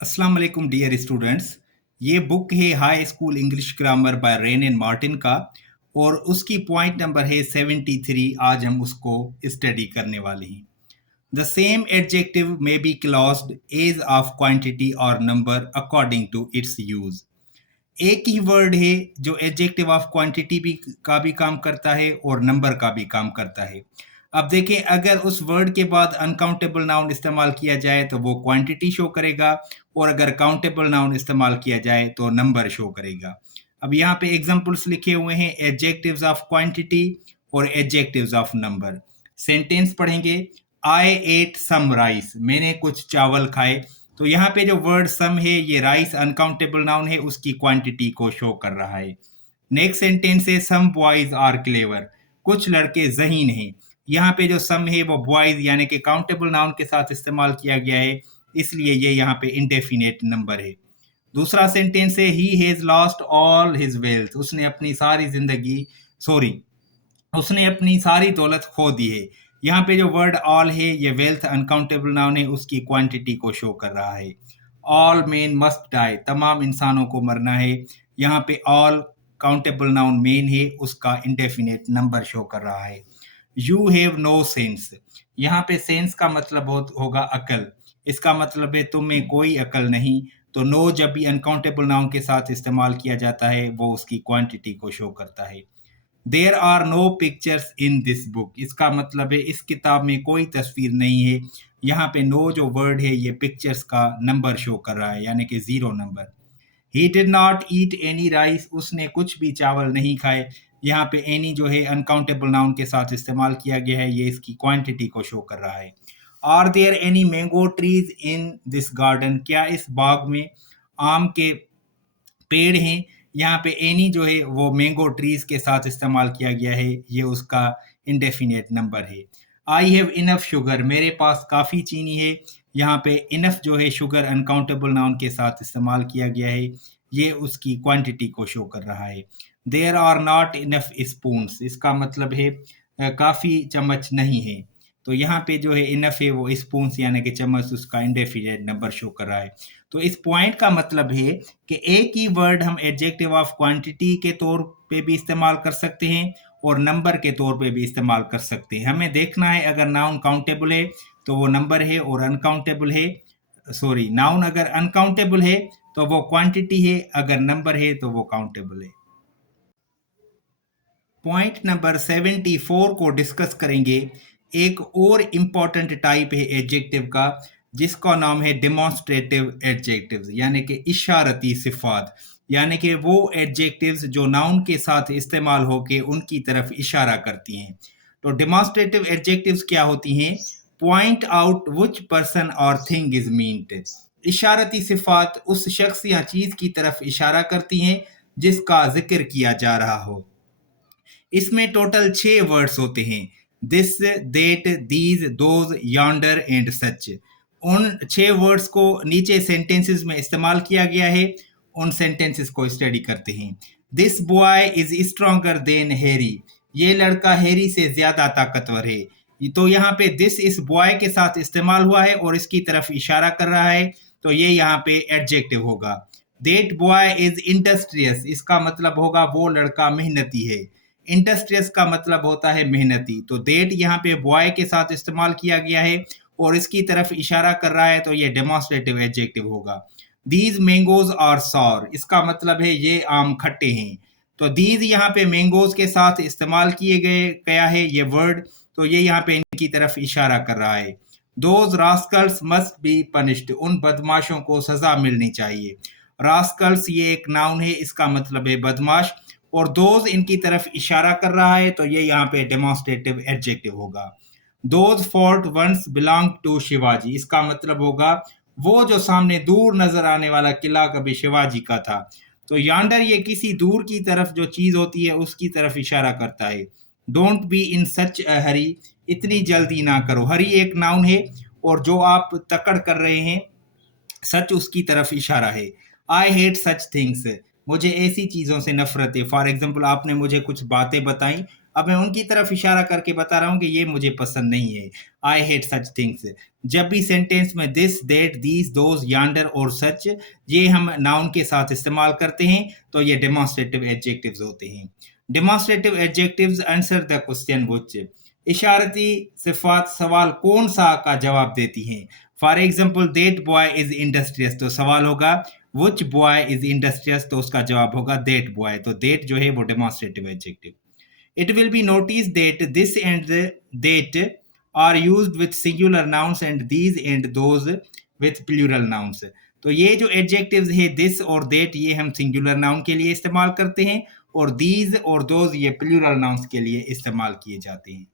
अस्सलाम वालेकुम dear students. ये बुक है high school English grammar bye rain and Martin का और उसकी पॉइंट नंबर है 73। आज हम उसको स्टडी करने वाले हैं। The same adjective may be classed as of quantity और number according to its use. एक ही वर्ड है जो एडजेक्टिव ऑफ क्वांटिटी भी का भी काम करता है और नंबर का भी काम करता है। अब देखें, अगर उस वर्ड के बाद अनकाउंटेबल नाउन इस्तेमाल किया जाए तो वो क्वांटिटी शो करेगा, और अगर काउंटेबल नाउन इस्तेमाल किया जाए तो नंबर शो करेगा। अब यहाँ पे एग्जांपल्स लिखे हुए हैं, एडजेक्टिव्स ऑफ क्वांटिटी और एडजेक्टिव्स ऑफ नंबर। सेंटेंस पढ़ेंगे। आई एट सम राइस, मैंने कुछ चावल खाए। तो यहाँ पे जो वर्ड सम है, ये राइस अनकाउंटेबल नाउन है, उसकी क्वांटिटी को शो कर रहा है। नेक्स्ट सेंटेंस है सम बॉयज आर क्लेवर, कुछ लड़के ज़हीन हैं। यहाँ पे जो सम है वो बॉयज यानी कि काउंटेबल नाउन के साथ इस्तेमाल किया गया है, इसलिए ये यहाँ पे इंडेफिनेट नंबर है। दूसरा सेंटेंस है he has lost all his wealth, उसने अपनी सारी दौलत खो दी है। यहाँ पे जो वर्ड ऑल है, ये वेल्थ अनकाउंटेबल नाउन है, उसकी क्वांटिटी को शो कर रहा है। ऑल मेन मस्ट डाई, तमाम इंसानों को मरना है। यहाँ पे ऑल काउंटेबल नाउन मेन है, उसका इंडेफिनेट नंबर शो कर रहा है। यू हैव नो सेंस, यहाँ पे सेंस का मतलब होगा अकल। इसका मतलब है तुम में कोई अकल नहीं। तो नो जब भी अनकाउंटेबल नाउन के साथ इस्तेमाल किया जाता है, वो उसकी क्वांटिटी को शो करता है। There are no pictures in this book, इसका मतलब है इस किताब में कोई तस्वीर नहीं है। यहाँ पे नो जो वर्ड है, ये पिक्चर्स का नंबर शो कर रहा है, यानी कि 0 number. He did not eat any rice, उसने कुछ भी चावल नहीं खाए। यहाँ पे एनी जो है अनकाउंटेबल नाउन के साथ इस्तेमाल किया गया है, ये इसकी क्वांटिटी को शो कर रहा है। Are there any mango trees in this garden, क्या इस बाग में आम के पेड़ हैं। यहाँ पे एनी जो है वो मैंगो ट्रीज के साथ इस्तेमाल किया गया है, ये उसका इंडेफिनेट नंबर है। आई हैव इनफ शुगर, मेरे पास काफ़ी चीनी है। यहाँ पे इनफ जो है शुगर अनकाउंटेबल नाउन के साथ इस्तेमाल किया गया है, ये उसकी क्वांटिटी को शो कर रहा है। There are not enough spoons, इसका मतलब है काफ़ी चम्मच नहीं है। तो यहाँ पे जो है इनफ है वो स्पून्स यानी कि चम्मच, उसका इंडेफिनेट नंबर शो कर रहा है। तो इस पॉइंट का मतलब है कि एक ही वर्ड हम एडजेक्टिव ऑफ क्वांटिटी के तौर पे भी इस्तेमाल कर सकते हैं और नंबर के तौर पे भी इस्तेमाल कर सकते हैं। हमें देखना है अगर नाउन काउंटेबल है तो वो नंबर है, और अनकाउंटेबल है, सॉरी, नाउन अगर अनकाउंटेबल है तो वो क्वांटिटी है, अगर नंबर है तो वो काउंटेबल है। पॉइंट नंबर 74 को डिस्कस करेंगे। एक और इम्पॉर्टेंट टाइप है एडजेक्टिव का, जिसका नाम है डेमोन्स्ट्रेटिव एडजेक्टिव्स, यानी कि इशारती सिफात, यानी कि वो एडजेक्टिव्स जो नाउन के साथ इस्तेमाल होके उनकी तरफ इशारा करती हैं। तो डेमोन्स्ट्रेटिव एडजेक्टिव्स क्या होती हैं? पॉइंट आउट विच पर्सन और थिंग इज मीन्ड, इशारती सिफात उस शख्स या चीज की तरफ इशारा करती हैं जिसका जिक्र किया जा रहा हो। इसमें टोटल 6 वर्ड्स होते हैं, this, that, these, those, yonder and such. उन 6 वर्ड्स को नीचे सेंटेंसेस में इस्तेमाल किया गया है, उन सेंटेंसेस को स्टडी करते हैं। This boy is stronger than Harry, ये लड़का हैरी से ज्यादा ताकतवर है। तो यहाँ पे दिस इस बॉय के साथ इस्तेमाल हुआ है और इसकी तरफ इशारा कर रहा है, तो ये यहाँ पे एडजेक्टिव होगा। दैट बॉय इज इंडस्ट्रियस, इसका मतलब होगा वो लड़का मेहनती है। इंडस्ट्रियस का मतलब होता है मेहनती। तो दैट यहाँ पे बॉय के साथ इस्तेमाल किया गया है और इसकी तरफ इशारा कर रहा है, तो ये डेमोन्स्ट्रेटिव एडजेक्टिव होगा। दीज मैंगोज आर सॉर, इसका मतलब है ये आम खट्टे हैं। तो दीज यहाँ पे मैंगोज के साथ इस्तेमाल किए गया है ये वर्ड, तो ये यहाँ पे इनकी तरफ इशारा कर रहा है। Those Rascals must be punished, उन बदमाशों को सजा मिलनी चाहिए। रास्कल्स ये एक नाउन है, इसका मतलब है बदमाश, और दोज इनकी तरफ इशारा कर रहा है, तो ये यहाँ पे डेमोन्स्ट्रेटिव एडजेक्टिव होगा। Those fort ones belong to Shivaji, इसका मतलब होगा वो जो सामने दूर नजर आने वाला किला कभी शिवाजी का था। तो यांडर ये किसी दूर की तरफ जो चीज होती है उसकी तरफ इशारा करता है। डोंट बी इन सच अ हरी, इतनी जल्दी ना करो। हरी एक नाउन है और जो आप तकड़ कर रहे हैं, सच उसकी तरफ इशारा है। आई हेट सच थिंग्स, मुझे ऐसी चीज़ों से नफरत है। फॉर एग्जाम्पल, आपने मुझे कुछ बातें बताई अब मैं उनकी तरफ इशारा करके बता रहा हूँ कि ये मुझे पसंद नहीं है, आई हेट सच थिंग्स। जब भी सेंटेंस में दिस, दैट, दीज, दोज, यांडर और सच ये हम नाउन के साथ इस्तेमाल करते हैं तो ये डेमोन्स्ट्रेटिव एडजेक्टिव्स होते हैं। Demonstrative adjectives answer the question which, इशारती सिफात सवाल कौन सा का जवाब देती हैं। For example that boy is industrious, तो सवाल होगा विच बॉय इज इंडस्ट्रियस, तो उसका जवाब होगा दैट बॉय। तो दैट जो है वो demonstrative adjective. It will be noticed that this and that are used with singular nouns and these and those with plural nouns. तो ये जो एडजेक्टिव्स है दिस और दैट ये हम सिंगुलर नाउन के लिए इस्तेमाल करते हैं और दीज और दोज ये प्लूरल नाउन्स के लिए इस्तेमाल किए जाते हैं।